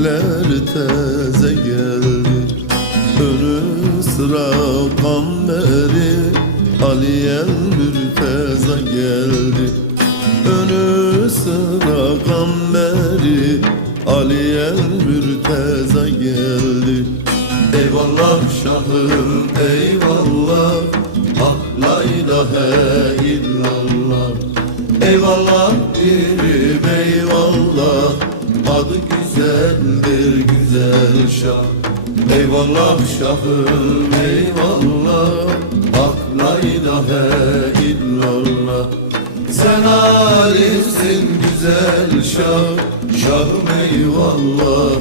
güller teze geldi. Önü sıra kammeri Aliye Mürteza geldi. Önü sıra kammeri Aliye Mürteza geldi. Eyvallah şahım eyvallah. Ah la ilahe illallah. Eyvallah birim eyvallah Adı güzeldir güzel şah. Eyvallah şahım eyvallah. Ah la ilahe illallah. Sen arifsin güzel şah. Şahım eyvallah